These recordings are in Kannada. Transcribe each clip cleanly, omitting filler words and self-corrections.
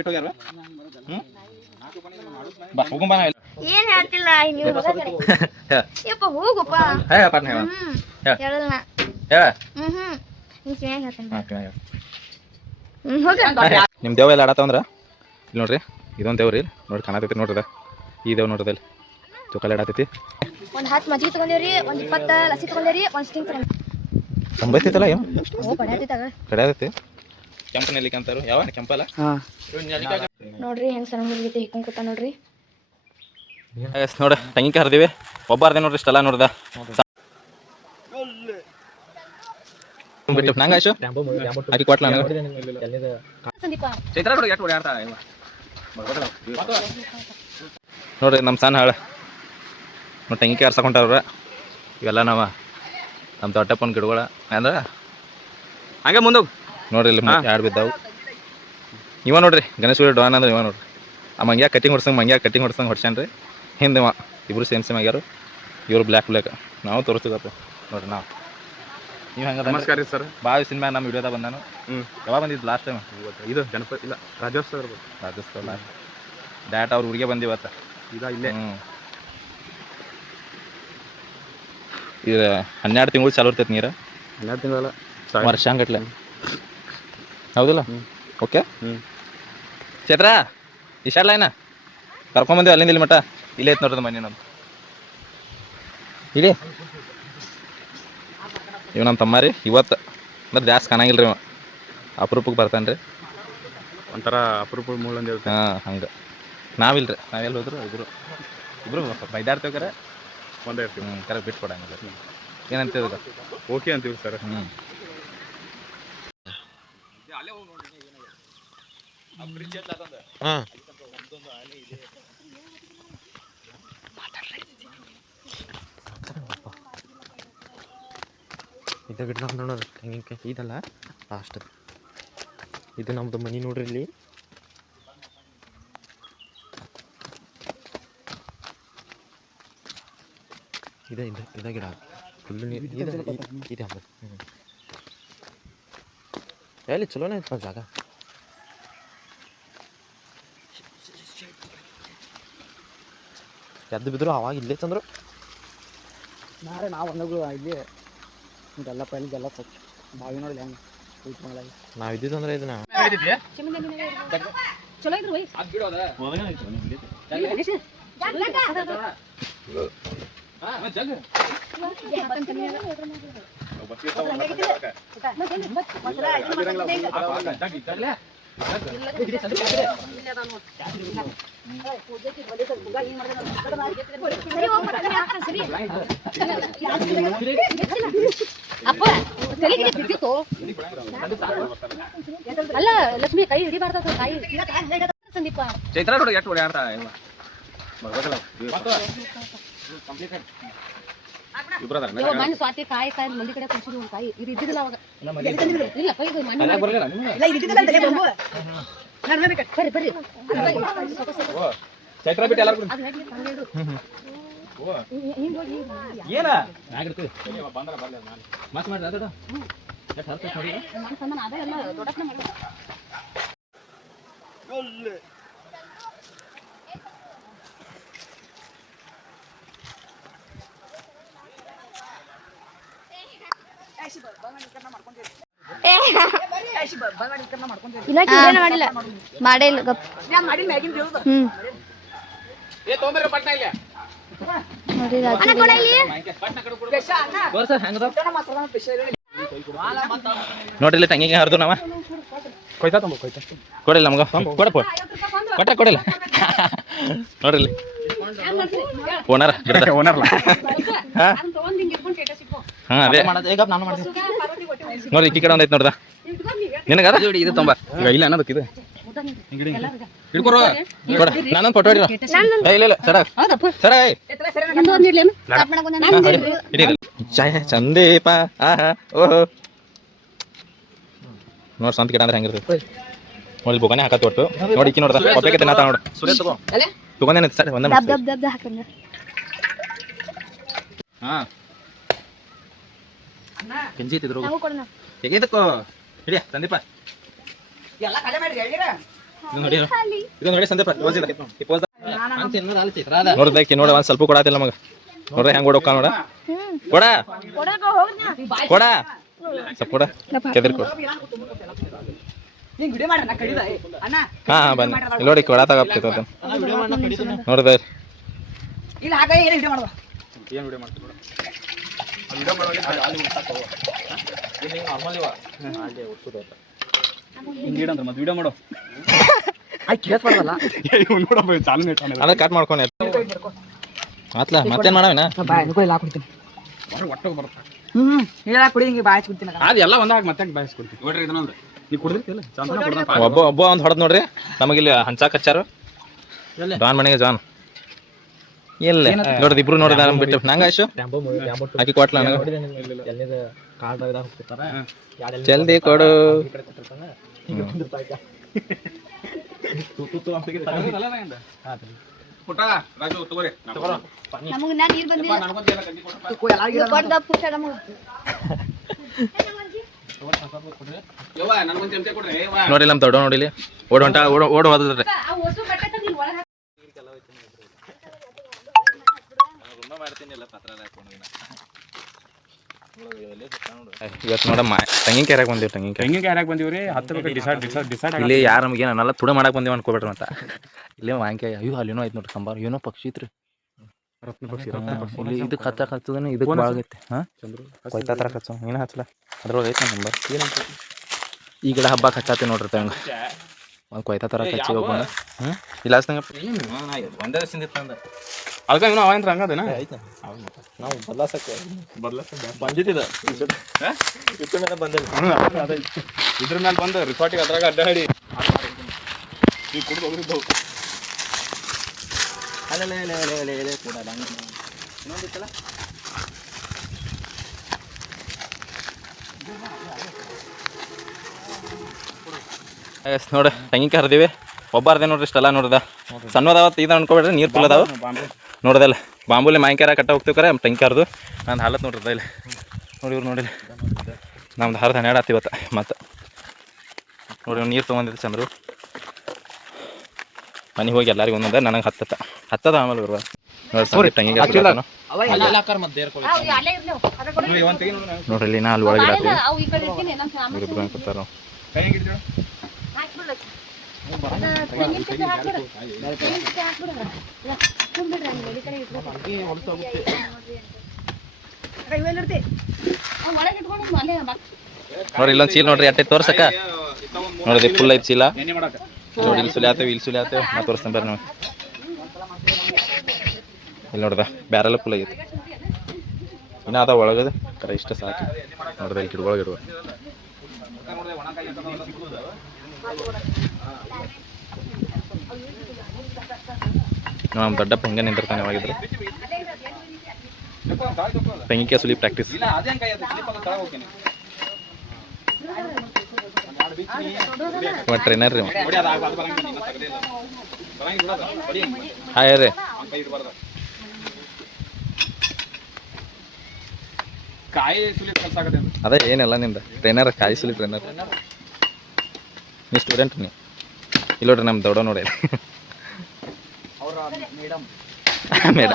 ಬಿಟ್ಟು ಹೋಗ್ಯಾರ ಬಾ ಹೋಗುಂಬಾ ಏನ್ ಹೇಳ್ತಿಲ್ಲ ನೀವು ಯಪ್ಪ ಹೋಗುಪ್ಪ ಹೇಳಲ್ಲ ನಿಮ್ಮ ದೇವ ಎಲ್ಲ ಆಡತ್ತಂದ್ರ ಇಲ್ಲಿ ನೋಡ್ರಿ ಇದೊಂದು ದೇವ್ರಿ ನೋಡಿ ಕಾಣತೈತಿ ನೋಡ್ರದ ಈ ದೇವ್ ನೋಡ್ರದಲ್ಲಿ ಚೊಕ್ಕಲ್ ಆಡತೈತಿ ಒಂದು 10 ಮಜ್ಜಿಗೆ ತಗೊಂಡೇವ್ರಿ ಒಂದು 20 ಲಸಿ ತಗೊಂಡೇವ್ರಿ ಒಂದು ಸ್ಟಿಂಗ್ ಸಂಬೈತೈತಲ್ಲ ಏನು ಕಡ್ಯಾತೈತಿ ಕೆಂಪು ನೆಲ್ಲಿಕ ಅಂತಾರು ಯಾವ ಕೆಂಪಲ್ಲ ನೋಡ್ರಿ ಹೆಂಗ್ ಸಣ್ಣ ಹುಡುಗೈತಿ ಹಿಕ್ಕೊಂಡ್ ಕೂತ ನೋಡ್ರಿ ನೋಡ ತೆಂಗಿನಕಾಯಿ ಹರಿದಿವಿ ಒಬ್ಬಾರ್ದೆ ನೋಡ್ರಿ ಇಷ್ಟೆಲ್ಲ ನೋಡ್ದ ನಂಗ ಆಯ್ತು ಆಕಿ ಕೊಟ್ಲ ನೋಡ್ರಿ ನಮ್ಮ ಸಣ್ಣ ಹಾಳ ನೋಡಿ ತೆಂಗಿನಕಾಯಿ ಹರ್ಸಕೊಂಡವ್ರ ಇವೆಲ್ಲ ನಾವು ನಮ್ಮ ದೊಡ್ಡಪ್ಪನ ಗಿಡಗಳ ಅಂದ್ರೆ ಹಂಗೆ ಮುಂದೋಗಿ ನೋಡ್ರಿ ಇಲ್ಲಿ ಎರಡು ಬಿದ್ದಾವು ಇವ ನೋಡ್ರಿ ಗಣೇಶ್ ಡಾನ್ ಅಂದ್ರೆ ಇವ ನೋಡ್ರಿ ಆ ಮಂಗ್ಯಾಗ ಕಟ್ಟಿಂಗ್ ಹೊಡ್ಸಂಗೆ ಹೊಡ್ಸ್ಯಾನ್ರಿ ಹಿಂದೆ ಇಬ್ರು ಸೇಮ್ ಆಗ್ಯಾರ ಇವರು ಬ್ಲ್ಯಾಕ್ ನಾವು ತೋರಿಸ್ತೀವಪ್ಪ ನೋಡ್ರಿ ನಾವು ನೀವು ಹಂಗೆ ನಮಸ್ಕಾರ ರೀ ಸರ್ ಭಾಳ ಸಿನಿಮಾ ನಮ್ಮ ವಿಡಿಯೋದಾಗ ಬಂದಾನು ಯಾವಾಗ ಬಂದಿದ್ದು ಲಾಸ್ಟ್ ಟೈಮ್ ಇದು ಗಣಪತಿ ಇಲ್ಲ ರಾಜ್ಯೋತ್ಸವ ಲಾಸ್ಟ್ ಡೈರೆಕ್ಟ್ ಅವ್ರ ಊರಿಗೆ ಬಂದಿವತ್ತ ಇಲ್ಲೇ ಇದು 12 ತಿಂಗಳು ಚಾಲು ಇರ್ತೈತೆ ನೀರು 12 ತಿಂಗಳಲ್ಲ ವರ್ಷ ಹಂಗಟ್ಲೆ ಹೌದಿಲ್ಲ ಓಕೆ ಚೈತ್ರ ಇಷ್ಟಲ್ಲ ಏನ ಕರ್ಕೊಂಬಂದಿವಿ ಅಲ್ಲಿಂದ ಇಲ್ಲಿ ಮಟ್ಟ ಇಲ್ಲೇ ಐತೆ ನೋಡ್ರಿ ಮನೆ ನಮ್ದು ಇಡೀ ಇವ್ ನಮ್ಮ ತಮ್ಮ ರೀ ಇವತ್ತು ಅಂದ್ರೆ ಜಾಸ್ತಿ ಕಾಣಂಗಿಲ್ಲ ರೀ ಇವ ಅಪರೂಪಕ್ಕೆ ಬರ್ತಾನೆ ರೀ ಒಂಥರ ಅಪರೂಪ ಮೂಲ ಹಾಂ ಹಂಗೆ ನಾವಿಲ್ರಿ ನಾವೆಲ್ಲ ಹೋದ್ರು ಇಬ್ರು ಬೈದಾಡ್ತೇವೆ ಒಂದೇ ಇರ್ತೀವಿ ಕರೆಕ್ಟ್ ಬಿಟ್ಟು ಕೊಡಂಗಿಲ್ಲ ಏನಂತೀವಿ ಓಕೆ ಅಂತೀವಿ ಸರ್ ಹಾಂ ಇದು ಗಿಡ ನಮ್ದು ನೋಡೋದು ತೆಂಗಿನಕಾಯಿ ಇದಲ್ಲ ಲಾಸ್ಟ್ ಇದು ನಮ್ಮದು ಮನೆ ನೋಡ್ರಿ ಇಲ್ಲಿ ಇದ ಗಿಡ ಫುಲ್ಲು ನೀರು ಇದೆ ಹಂಬ ಎಲ್ಲಿ ಚಲೋನೇ ಐತೆ ಜಾಗ ಎದ್ದು ಬಿದ್ರು ಅವಾಗ ಇಲ್ಲೇ ತಂದ್ರು ನಾರೇ ನಾವು ಒಂದಗಳು ಇಲ್ಲಿ ಇದೆಲ್ಲ ಪೈಲಿಗೆಲ್ಲ ಸ್ವಚ್ಛ ಬಾವಿ ನೋಡಿ ಹೆಂಗೆ ಊಟ ಮಾಡಲಾಗಿ ನಾವು ಇದ್ದಿದ್ದಂದ್ರೆ ಇದನ್ನ ಚಲೋ ಇದ್ರು ಅಲ್ಲ ಲಕ್ಷ್ಮಿ ಕೈ ಹಿಡಿಬಾರ್ದ ತಾಯಿ ಸಂದೀಪ ಚೈತ್ರ ನೋಡಿ ಎಷ್ಟು ಹೊಡೆ ಆಡ್ತಾ ಮಣ್ಣು ಸ್ವಾತಿ ಕಾಯಿ ಮಂದಿ ಕಡೆ ಕುಂಚಿದ್ರು ಕಾಯಿ ಇದು ಇದ್ದಿದ್ದಿಲ್ಲ ಅವಾಗ ಇಲ್ಲ ಕೈ ಇದು ಮಣ್ಣು ಬರ್ರಿ ಬರ್ರಿ ಚೈತ್ರ ಬಿಟ್ಟು ಎಲ್ಲರೂ ಏನ ಮಸ್ತ್ ಮಾಡ್ರಿ ಅದಡ ಅದೆಲ್ಲ ದೊಡ್ಡಪ್ಪನ ಮಾಡಿ ಮಾಡಿಲ್ಲ ಮಾಡೇ ಇಲ್ಲ ಗಪ್ ನೋಡ್ರಿ ಇಲ್ಲಿ ತಂಗಿಗೆ ಹರಿದು ನಾವ ಕೊಡಿಲ್ಲ ನಮ್ಗ ಕೊಡಪ್ಪ ಕೊಡಿಲ್ಲ ನೋಡ್ರಿ ಇಲ್ಲಿ ಓನರ್ ಹಾಂ ಅದೇ ನೋಡ್ರಿ ಈ ಕಡೆ ಒಂದೈತೆ ನೋಡ್ದ ನಿನಗ ಇದು ತೊಂಬ ಇಲ್ಲ ಅನ್ನೋದಕ್ಕೆ ಇದು ಹಿಡ್ಕೊರು ಕೊಡ ನಾನೊಂದು ಫೋಟೋ ಹಿಡಿದ ಇಲ್ಲ ಸರ ಸರ ಸಂದೀಪ ಆಹಾ ಓಹೋ ನೋಡಿ ಸ್ವಂತ ಗಿಡ ಅಂದ್ರೆ ಹೆಂಗಿರ್ತದೆ ನೋಡಿ ಬೊಗನೆ ಹಾಕತ್ ಒಟ್ಟು ನೋಡಿ ಇಕ್ಕಿ ನೋಡ್ದ ಒಬ್ಬಕ್ಕೆ ತಿನ್ನತ್ತ ನೋಡು ತಗೊಂಡೇನ ಸರ್ ಒಂದೇ ಹಾಂ ಗಂಜಿ ಇತ್ತಿದ್ರು ಹೇಗಿದ್ದಕ್ಕೋ ಹಿಡಿಯ ಸಂದೀಪ ಇದು ನೋಡಿ ಸಂದೀಪ ನೋಡ್ದಕ್ಕೆ ನೋಡಿ ಒಂದ್ ಸ್ವಲ್ಪ ಕೊಡತಿಲ್ಲ ನಮಗ ನೋಡ್ರಿ ಹೆಂಗ್ ಕೊಡೋಕ ನೋಡ ಕೊಡ ಕೊಡ ಸ್ವಲ್ಪ ಕೊಡ ಕೆದರ್ ಕೊಡ ಹಾ ಬನ್ನಿ ಇಲ್ಲಿ ನೋಡಿ ಕೊಡ ತಗೋಪ್ತೈತ ನೋಡ್ದ ಇಲ್ಲ ಹಾಗ ಏನು ವಿಡಿಯೋ ಮಾಡುವ ಏನು ವಿಡಿಯೋ ಮಾಡ್ತೀವಿ ಹಿಂಗೆ ಇಡಂತ ಮತ್ತೆ ವಿಡಿಯೋ ಮಾಡೋ ಆಯ್ತು ಕೇಳ್ಬಾರ್ದಲ್ಲ ನೋಡಪ್ಪ ಚಾಲನೆ ಅದ ಕಟ್ ಮಾಡ್ಕೊಂಡೆ ಆತ್ಲ ಮತ್ತೇನ್ ಮಾಡವೇನ ಬಾಯ್ ಅನ್ಕೋ ಇಲ್ಲ ಹಾಕ್ಬಿಡ್ತೀನಿ ಒಟ್ಟಿಗೆ ಬರುತ್ತೆ ಹೇಳ ಕುಡಿ ಹಿಂಗೆ ಬಾಯ್ ಕುಡ್ತೀನಿ ಅದೆಲ್ಲ ಒಂದಾಗ ಮತ್ತೆ ಬಾಯಿಸ್ಕೊಡ್ತೀವಿ ನೋಡ್ರಿ ಇದನ್ನೊಂದು ನೀವು ಕುಡ್ದಿರ್ತಿಲ್ಲ ಚಂದ ಒಬ್ಬ ಒಂದ್ ಹೊಡೆದ್ ನೋಡ್ರಿ ನಮಗಿಲ್ಲಿ ಹಂಚಾಕ್ ಹಚ್ಚಾರು ಜಾನ್ ಮನೆಗೆ ಜಾನ್ ಇಲ್ಲ ನೋಡ್ರಿ ಇಬ್ರು ನೋಡಿದ ಬಿಟ್ಟು ನಂಗ ಆಯ್ತು ಹಾಕಿ ಕೊಟ್ಲ ಜಲ್ದಿ ಕೊಡು ನಮಗ್ ನಾ ನೀರ್ ಬಂದಿಲ್ಲ ಕೊಡ್ದ ಪುಟ್ಟ ನಮಗ್ ನೋಡಿ ನಮ್ ದೊಡ್ಡ ನೋಡಿಲಿ ಓಡ್ ಹೊಂಟ ಓಡ್ ಹೋದ್ರಿ ಆ ಹೊಸು ಕಟ್ಟೆ ನೀನ್ ಒಳಗ ಇವತ್ತು ನೋಡ ತೆಂಗಿನಕಾಯಿ ಹರಕ್ ಬಂದಿವಿ ತೆಂಗಿನಕಾಯಿ ಹರಕ್ ಬಂದಿವ್ರಿ 10 ರೂಪಾಯಿ ಡಿಸೈಡ್ ಇಲ್ಲಿ ಯಾರು ನಮ್ಗೆ ಏನಲ್ಲ ತುಡ ಮಾಡಕ್ ಬಂದಿವಿ ಅನ್ಕೋಬೇಡ್ರಿ ಅಂತ ಇಲ್ಲಿ ಮಾವಿನಕಾಯಿ ಅಯ್ಯೋ ಅಲ್ಲಿನೋ ಐತ್ ನೋಡ್ರಿ ಸಂಬಾರ ಏನೋ ಪಕ್ಷಿ ಇತ್ರಿ ಇಲ್ಲಿ ಇದಕ್ಕೆ ಹಚ್ಚಕ್ ಹಚ್ಚದನ ಇದಕ್ಕೆ ಭಾಳ ಆಗೈತಿ ಹಾಂ ಕೊಯ್ತಾ ತರ ಹಚ್ಚ ನೀನು ಹಚ್ಚಲ ಅದ್ರೊಳಗೆ ಐತಿ ನಂಬರ್ ಈ ಗಿಡ ಹಬ್ಬಕ್ಕೆ ಹಚ್ಚಾತಿ ನೋಡ್ರಿ ತಂಗ ಒಂದು ಕೊಯ್ತಾ ತರ ಹಚ್ಚಿ ಹೋಗ್ಬಂದ ಇಲ್ಲ ಹಚ್ತಂಗ ಒಂದೇ ದಿವಸ ಇತ್ತಂದ ಅದಕ್ಕೆ ಇನ್ನೂ ಅವೇನ್ರ ಹಂಗದೇನ ನಾವು ಬದಲಾಸಕ್ಕೆ ಬಂದಿದ್ದ ಬಂದಿಲ್ಲ ಇದ್ರ ಮೇಲೆ ಬಂದು ರಿಸಾರ್ಟಿಗೆ ಅದ್ರಾಗ ಅಡ್ಡಾಡಿ ಈಗ ಕುಡ್ದು ಹೋಗಿದ್ದವು ನೋಡಿ ತೆಂಗಿನಕಾಯಿ ಹರಿದೀವಿ ಒಬ್ಬ ಹರ್ದೆ ನೋಡ್ರಿ ಇಷ್ಟೆಲ್ಲ ನೋಡ್ದ ಸಣ್ಣದಾವತ್ತು ಇದು ಅನ್ಕೋಬೇಡ್ರಿ ನೀರು ಫುಲ್ ಅದಾವ ನೋಡ್ದಲ್ಲ ಬಾಂಬುಲಿ ಮಾವಿನಕಾಯಿ ಕಟ್ಟ ಹೋಗ್ತೀವಿ ಕರೆ ತೆಂಗಿನಕಾಯಿ ಹರಿದು ನಂದು ಹಾಲತ್ ನೋಡ್ರಿ ಇಲ್ಲಿ ನೋಡಿ ಇವ್ರು ನೋಡಿಲ್ಲ ನಮ್ದು ಹರಿದು ಹನ್ನೆರಡು ಇವತ್ತು ಮತ್ತೆ ನೋಡಿ ನೀರು ತೊಗೊಂಡಿದ್ದು ಚಂದ್ರು ಮನೆಗೆ ಹೋಗಿ ಎಲ್ಲರಿಗೂ ಒಂದೊಂದ ನನಗೆ ಹತ್ತದ ಆಮೇಲೆ ಬರುವ ನೋಡಿ ತೆಂಗಿನಕಾಯಿ ನೋಡ್ರಿ ಇಲ್ಲಿ ನಾ ಅಲ್ಲಿ ಒಳಗೆ ಅವು ಈ ಕಡೆ ಇರ್ತೀನಿ ನಮ್ಮ ಸಾಮಾನು ಇಬ್ರು ಕೂತಾರ ಹಾಕ್ಬಿಡು ತೆಂಗಿನಕಾಯಿ ಹಾಕ್ಬಿಡು ತೆಂಗಿನಕಾಯಿ ಹಾಕ್ಬಿಡು ತುಂಬಿಡ್ರಿ ಅಲ್ಲಿ ಈ ಕಡೆ ಇಟ್ಕೊಂಡು ಒಳಗೆ ಇಟ್ಕೊಂಡು ಅಲ್ಲೇ ನೋಡ್ರಿ ಇಲ್ಲೊಂದು ಚೀಲ ನೋಡ್ರಿ ಅಟ್ಟೆ ತೋರ್ಸಕ್ಕ ನೋಡಿದ್ರಿ ಫುಲ್ ಐತಿ ಚೀಲ ನೋಡಿ ಇಲ್ಲಿ ಸುಲಿ ಆತೇವೆ ನಾ ತೋರಿಸ್ತೇನೆ ಬರ್ರಿ ನಾವು ಇಲ್ಲಿ ನೋಡ್ದ ಬ್ಯಾರೆಲ್ಲ ಫುಲ್ ಆಗೈತಿ ಇನ್ನ ಅದ ಒಳಗದ ಕರೆ ಇಷ್ಟ ಸಾಕು ನೋಡ್ರಿ ಇಲ್ಲಿ ಗಿಡಗಳಿಗೆ ಇರುವ ನಮ್ಮ ದೊಡ್ಡಪ್ಪ ಹೆಂಗೆ ನಿಂತಿರ್ತಾನೆ ಯಾವಾಗಿದ್ರು ತೆಂಗಿನಕಾಯಿ ಸುಲಿ ಪ್ರಾಕ್ಟೀಸ್ ಟ್ರೈನರ್ ರೀ ಹಾಯ್ ರೀ ಕಾಯಿ ಸುಲಿ ಕಲ್ಸಾಕತ್ತೆ ಅದೇ ಏನೆಲ್ಲ ನಿಂದ ಟ್ರೈನರ್ ಕಾಯಿ ಸುಲಿ ಟ್ರೈನರ್ ನೀ ಸ್ಟೂಡೆಂಟ್ ನೀ ಇಲ್ಲ ನೋಡ್ರಿ ನಮ್ಮ ದೊಡ್ಡ ನೋಡಿ ಮೇಡ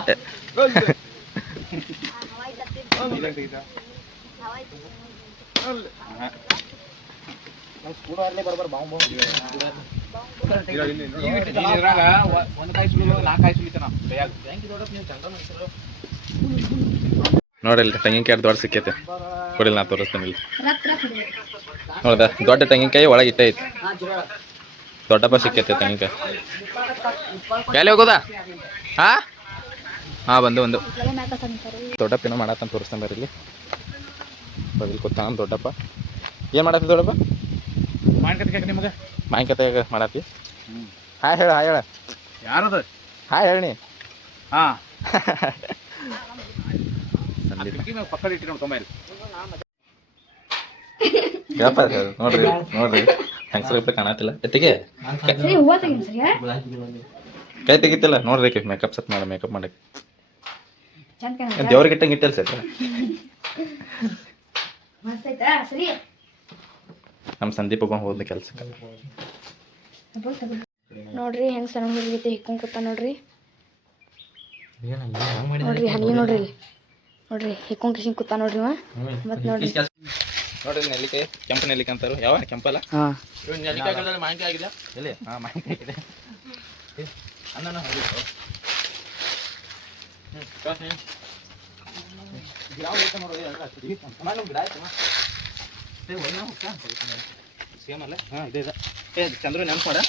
ನೋಡ್ರಿ ಇಲ್ಲಿ ತೆಂಗಿನಕಾಯಿ ದೊಡ್ಡ ಸಿಕ್ಕೈತೆ ಕೊಡಿಲ್ಲ ನಾ ತೋರಿಸ್ತೇನೆ ಇಲ್ಲಿ ನೋಡ್ದ ದೊಡ್ಡ ತೆಂಗಿನಕಾಯಿ ಒಳಗೆ ಇಟ್ಟೆ ಐತಿ ದೊಡ್ಡಪ್ಪ ಸಿಕ್ಕೈತೆ ತೆಂಗಿನಕಾಯಿ ಎಲ್ಲಿ ಹೋಗೋದಾ ಹಾಂ ಬಂದು ದೊಡ್ಡಪ್ಪ ಏನೋ ಮಾಡತ್ತಂತ ತೋರಿಸ್ತೇನೆ ಬರ್ರಿ ಇಲ್ಲಿ ಬದಲು ಕೂತಾನ ದೊಡ್ಡಪ್ಪ ಏನು ಮಾಡತ್ತಿ ದೊಡ್ಡಪ್ಪ ನಿಮಗೆ ಮಾವಿನಕಾಯಿ ಮಾಡತ್ತಿ ಹಾಯ್ ಹೇಳ ಯಾರದ ಹಾಯ್ ಹೇಳಿ ಹಾಂ ಪಕ್ಕದ ಇಟ್ಟು ನೋಡಿ ತೊಂಬ ನೋಡ್ರಿ ಹೆಂಗಸ್ರ ಕಾಣತಿಲ್ಲ ಎತ್ತಿಗೆ ಹೂವ ತೆಗಿಸಿ ಕೈ ತೆಗಿತಿಲ್ಲ ನೋಡ್ರಿ ಮೇಕಪ್ ಸೆಟ್ ಮಾಡಿ ಮೇಕಪ್ ಮಾಡಕ್ಕೆ ಚಂದ ದೇವ್ರಿಗೆ ಇಟ್ಟಂಗೆ ಇಟ್ಟಲ್ಲ ಸರ್ ಮಸ್ತ್ ಐತಾ ಸರಿ ನಮ್ಮ ಸಂದೀಪ್ ಹೋಗೋದು ಕೆಲ್ಸಕ್ಕೆ ನೋಡ್ರಿ ಹೆಂಗ್ ಸಣ್ಣ ಹುಡುಗೈತೆ ಹಿಕ್ಕೊಂಡ್ ಕೂತ ನೋಡ್ರಿ ನೋಡ್ರಿ ಹನಿ ನೋಡ್ರಿ ಇಲ್ಲಿ ನೋಡ್ರಿ ಹಿಕ್ಕೊಂಡ್ ಕಿಶನ್ ಕೂತ ನೋಡ್ರಿ ಇವ ಮತ್ ನೋಡ್ರಿ ನೋಡ್ರಿ ನೆಲ್ಲಿಕಾಯಿ ಕೆಂಪು ನೆಲ್ಲಿಕಾಯಿ ಅಂತಾರು ಯಾವ ಕೆಂಪಲ್ಲ ಹಾಂ ನೆಲ್ಲಿಕಾಯಿ ಮಾವಿನಕಾಯಿ ಆಗಿದೆ ಎಲ್ಲಿ ಹಾಂ ಮಾವಿನಕಾಯಿ ಆಗಿದೆ ಅನ್ನ ಸೇಮ್ ಅಲ್ಲ ಹಾಂ ಇದೆ ಚಂದ್ರ ನೆನ್ಪು ಮಾಡ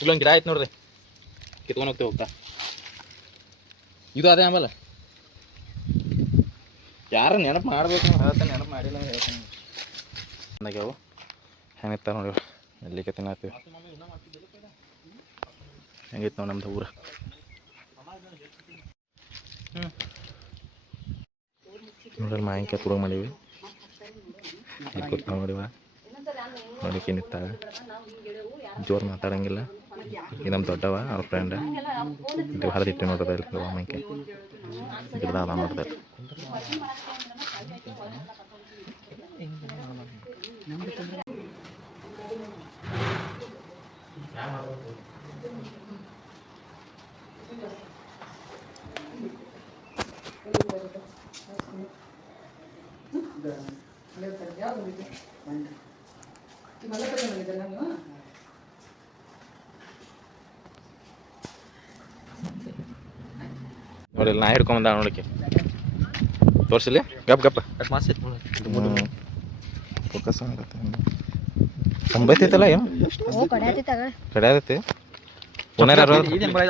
ಇಲ್ಲೊಂದು ಗಿಡ ಆಯ್ತು ನೋಡ್ರಿ ಕಿತ್ಕೊಂಡು ಹೋಗ್ತೇವೆ ಹೋಗ್ತಾ ಇದು ಅದೇ ಆಮೇಲೆ ಯಾರು ನೆನಪು ಮಾಡ್ಬೇಕು ನಾವು ಹೇಳ್ತಾನೆ ನೆನಪು ಮಾಡಿಲ್ಲ ಹೇಳ್ತಾನೆ ಅಂದಾಗ್ಯಾವು ಹೆಂಗಿರ್ತಾವೆ ನೋಡಿ ಎಲ್ಲಿಗೆ ತಿನ್ನತ್ತೀವಿ ಹೆಂಗಿತ್ತು ನೋಡಿ ನಮ್ದು ಊರು ನೋಡ್ರಿ ಮಾವಿನಕಾಯಿ ತುಡುಗ ಮಾಡೀವಿ ಇಲ್ಲಿ ಕೂತ್ಕೊಂಡು ನೋಡಿವ ನೋಡಿಕೆ ನಿಂತಾಗ ಜೋರು ಮಾತಾಡಂಗಿಲ್ಲ ಇದು ನಮ್ಮ ದೊಡ್ಡವ ಅವ್ರ ಫ್ರೆಂಡ್ ಇದು ಹರಿದಿಟ್ಟು ನೋಡ್ರಿ ಇಲ್ಲಿ ಮಾವಿನಕಾಯಿ ಗಿಡದ ಅದ ನೋಡ್ರಿ ನೋಡಿ ನಾ ಹಿಡ್ಕೊಂಬಂದ ನೋಡಕ್ಕೆ ತೋರಿಸಲಿ ಗಪ್ ಗಪ್ಪ ಫೋಕಸ್ ಆಗತ್ತೆ ಸಂಬೈತೈತಲ್ಲ ಏನು ಕಡಿಯಾದೈತಿ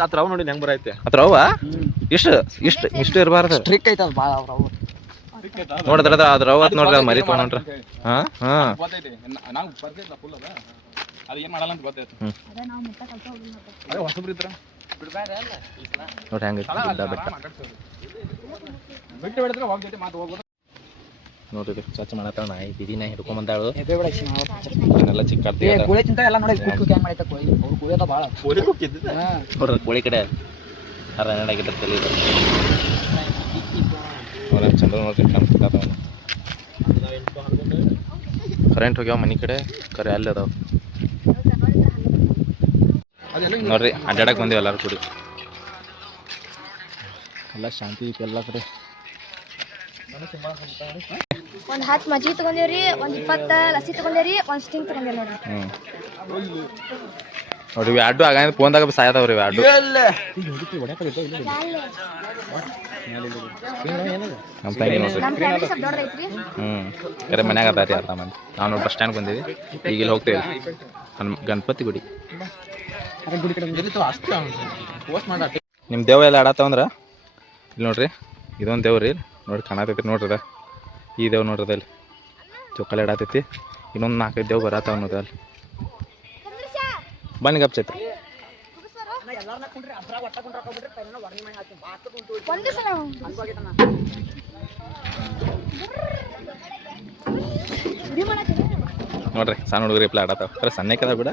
ಹತ್ರ ನೋಡಿ ಹೆಂಗ್ ಬರೈತೆ ಹತ್ರ ಅವ ಇಷ್ಟು ಇರಬಾರ್ದು ಟ್ರಿಕ್ ಐತೆ ಅದು ಭಾಳ ಅವ್ರು ನೋಡಿದ್ರ ಅದ್ರ ಅವತ್ತು ನೋಡ್ರಿ ಅದು ಮರಿ ತೊಗೊಂಡ್ರ ಹಾಂ ಹಾಂ ನಾವು ಬರ್ತೈತ ಫುಲ್ ಅದ ಅದು ಏನು ಮಾಡಲ್ಲ ಅಂತ ಗೊತ್ತಾಯ್ತು ಅದೇ ಹೊಸಬ್ರು ಇದ್ರ ನೋಡಿ ಹೆಂಗೈತಿ ಬೆಟ್ಟ ಬಿಟ್ಟು ಬಿಡಿದ್ರೆ ಹೋಗ್ತೈತೆ ಮಾತು ಹೋಗ್ಬೋದು ನೋಡ್ರಿ ಸ್ವಚ್ಛ ಮಾಡತ್ತಾಳ ನಾಯಿ ಬಿದಿ ನಾಯಿ ಹಿಡ್ಕೊಂಬಂದಾಳು ಎದೆ ಬಿಡ ಎಲ್ಲ ಚಿಕ್ಕಾಡ್ತೀವಿ ಕೋಳಿ ತಿಂತ ಎಲ್ಲ ನೋಡಿ ಕುಕ್ಕು ಕ್ಯಾನ್ ಮಾಡೈತೆ ಕೋಳಿ ಅವ್ರು ಕೋಳಿ ಅದ ಭಾಳ ನೋಡ್ರಿ ಕೋಳಿ ಕಡೆ ಹರನಾಗಿದ್ದ ತಲೆ ನೋಡ್ರಿ ಚಂದ್ರ ನೋಡ್ರಿ ಕಾಣಿಸ್ತಾವ ಕರೆಂಟ್ ಹೋಗ್ಯಾವ ಮನೆ ಕಡೆ ಕರೆ ಅಲ್ಲಿ ಅದಾವ ನೋಡ್ರಿ ಅಡ್ಡಾಡಕ್ಕೆ ಬಂದೀವಿ ಎಲ್ಲರೂ ಕೂಡಿ ಎಲ್ಲ ಶಾಂತಿ ಐತಿ ಎಲ್ಲ ಕಡೆ ಒಂದ್ 10 ಮಜ್ಜಿಗೆ ತಗೊಂಡೇವ್ರಿ ಒಂದ್ 20 ಲಸಿ ತಗೊಂಡೇವ್ರಿ ಒಂದ್ ಸ್ಟಿಂಗ್ ತಗೊಂಡೇವ್ರಿ ನೋಡ್ರಿ ಇವು ಅಡ್ಡು ಆಗ ಫೋನ್ದಾಗ ಸಾಯತಾವ್ರಿ ಇವು ಅಡ್ಡು ನಮ್ಮ ತಂಗಿ ನೋಡ್ರಿ ನಮ್ ಫ್ಯಾಮಿಲಿ ಸ್ವಲ್ಪ ದೊಡ್ಡದೈತ್ರಿ ಕರೆ ಮನ್ಯಾಗ ಅದಾರಿ ಅರ್ಧ ಮಂದಿ ನಾವು ನೋಡಿ ಬಸ್ ಸ್ಟ್ಯಾಂಡ್ ಬಂದೀವಿ ಈಗ ಇಲ್ಲಿ ಹೋಗ್ತೇವೆ ಗಣಪತಿ ಗುಡಿ ನಿಮ್ಮ ದೇವ ಎಲ್ಲ ಆಡತ್ತಾವಂದ್ರ ಇಲ್ಲಿ ನೋಡ್ರಿ ಇದೊಂದು ದೇವ್ರಿ ನೋಡಿ ಕಾಣತೈತಿ ನೋಡ್ರಿ ಅದ ಈ ದೇವ್ ನೋಡ್ರಿ ಅಲ್ಲಿ ಚೊಕ್ಕಲ್ ಆಡತೈತಿ ಇನ್ನೊಂದು 4-5 ದೇವ್ ಬರತ್ತಾವ ನೋಡ್ರಿ ಅಲ್ಲಿ ಬನ್ನಿ ಗಪ್ ಚೈತ್ರ ನೋಡ್ರಿ ಸಣ್ಣ ಹುಡುಗರು ಇಪ್ಲ ಆಡತ್ತಾವ ಖರೆ ಸಣ್ಣಕ್ಕದ ಬಿಡ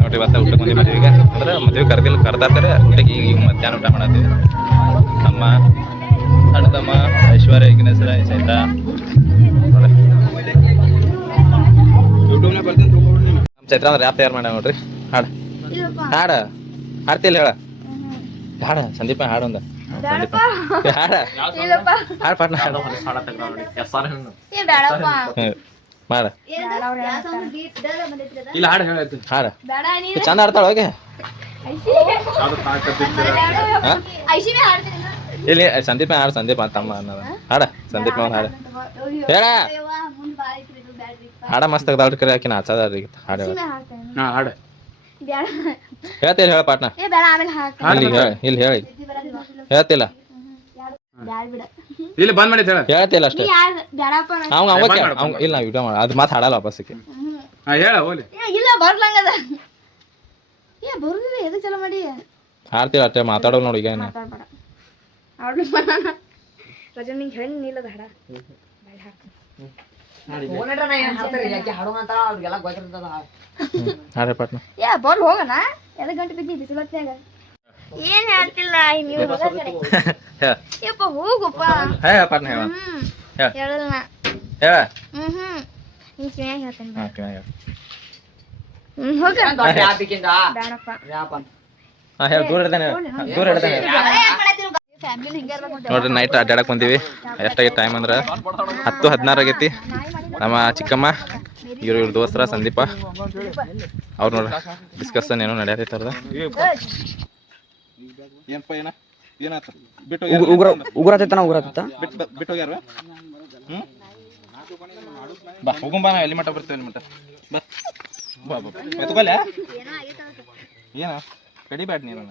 ನೋಡ್ರಿ ಇವತ್ತ ಊಟಕ್ಕೆ ಬಂದಿ ಮದುವೆಗೆ ಅಂದ್ರೆ ಮದುವೆ ಕರ್ದಾರ್ತಾರೆ ಊಟಕ್ಕೆ ಈಗ ಮಧ್ಯಾಹ್ನ ಊಟ ಮಾಡತ್ತೀವಿ ನಮ್ಮ ಸಣ್ಣ ತಮ್ಮ ಐಶ್ವರ್ಯ ಈಗಿನ ಹೆಸರ ಚೈತ್ರ ಯೂಟ್ಯೂಬ್ನಾಗ ಬರ್ತೀನಿ ನಮ್ಮ ಚೈತ್ರ ಅಂದ್ರೆ ಯಾಪ್ ತಯಾರು ಮಾಡ ನೋಡ್ರಿ ಹಾಡ್ತಿಲ್ಲ ಹೇಳ ಹಾಡ ಸಂದೀಪ ಹಾಡು ಒಂದ ಹಾಡ ಹಾಡು ಪಾಟ್ನ ಮಾಡ ಇಲ್ಲ ಹಾಡು ಹೇಳೈತಿ ಹಾಡ ಚಂದ ಆಡ್ತಾಳ ಹೋಗಿ ಇಲ್ಲಿ ಸಂದೀಪ ಹಾಡು ಸಂದೀಪ ತಮ್ಮ ಅನ್ನೋದ ಹಾಡ ಸಂದೀಪ ಹಾಡ ಹೇಳ ಹಾಡ ಮಸ್ತ್ ಆಗ್ದಾವ್ರಿ ಕರೆ ಆಕಿನ ಹಚ್ಚದ್ರಿ ಹಾಡು ಹಾ ಹಾಡು ಹೇಳ್ತೀರಿ ಹೇಳ ಪಾಟ್ನ ಇಲ್ಲಿ ಹೇಳಿ ಹೇಳ್ತಿಲ್ಲ ಇಲ್ಲಿ ಬಂದ್ ಮಾಡಿ ಹೇಳ ಹೇಳ್ತಿಲ್ಲ ಅಷ್ಟೇ ಇಲ್ಲ ನಾವು ವಿಡಿಯೋ ಮಾಡ ಅದು ಮಾತು ಹಾಡಲ್ಲ ವಾಪಸ್ಸಿಗೆ ಹೇಳ ಹೋಲಿ ಇಲ್ಲ ಬರ್ಲಂಗದ ಏ ಬರುದಿಲ್ಲ ಎದು ಚಲೋ ಮಾಡಿ ಹಾಡ್ತೀವಿ ಅಷ್ಟೇ ಮಾತಾಡೋದು ನೋಡಿ ಈಗ ಮಾತಾಡ್ಬೇಡ ಆರ್ಡರ್ ಮಾಡೋಣ ರಜಾ ನಿಂಗೆ ಹೇಳಿ ನಿಲ್ಲದ ಹಾಡ ಹಾಡ್ರಿ ಪಾಟ್ನ ಏ ಬರ್ ಹೋಗೋಣ ಎಲ್ಲ ಗಂಟು ಬಿದ್ದಿ ಬಿಸಿಲೊತ್ನ್ಯಾಗ ಏನ್ ಹೇಳ್ತಿಲ್ಲ ನೀವು ಯಪ್ಪ ಹೋಗಪ್ಪ ಹೇ ಪಾರ್ನ ಹೇಳ ಹೇಳಲ್ಲ ನಾ ಹೇಳ ನೀನ್ ಕಿವ್ಯಾಗ ಹೇಳ್ತೇನೆ ಹಾಂ ಕಿವ್ಯಾಗ ಹೋಗ ದೊಡ್ಡ ಯಾಪಿಕ್ಕಿಂದ ಬೇಡಪ್ಪ ಯಾಪ ಹಾಂ ಹೇಳಿ ದೂರ ಹಿಡ್ದಾನೆ ದೂರ ಹಿಡ್ದಾನೆ ಫ್ಯಾಮಿಲಿ ಹಿಂಗೆ ಇರ್ಬೇಕು ಅಂತ ನೋಡ್ರಿ ನೈಟ್ ಅಡ್ಡಾಡಕ್ ಬಂದೀವಿ ಎಷ್ಟಾಗೈತೆ ಟೈಮ್ ಅಂದ್ರೆ 10:16 ಆಗೈತಿ ನಮ್ಮ ಚಿಕ್ಕಮ್ಮ ಇವ್ರ ದೋಸ್ತರ ಸಂದೀಪ ಅವ್ರು ನೋಡ್ರಿ ಡಿಸ್ಕಷನ್ ಏನೋ ನಡೆಯತೈತೆ ಅವ್ರದ್ದು ಏನಪ್ಪ ಏನಾಯ್ತು ಬಿಟ್ಟು ಉಗುರತೈತನ ಉಗುರತೈತ ಬಿಟ್ಟು ಹೋಗ್ಯಾರ ಬಾ ಹೋಗುಂಬ ನಾ ಎಲ್ಲಿ ಮಟ್ಟ ಬರ್ತೇವೆ ಎಲ್ಲಿ ಮಟ್ಟ ಬಾ ಬಾ ಬಾ ಎತ್ಕೊಲ್ಲ ಏನ ಕಡಿಬ್ಯಾಡ ನೀನು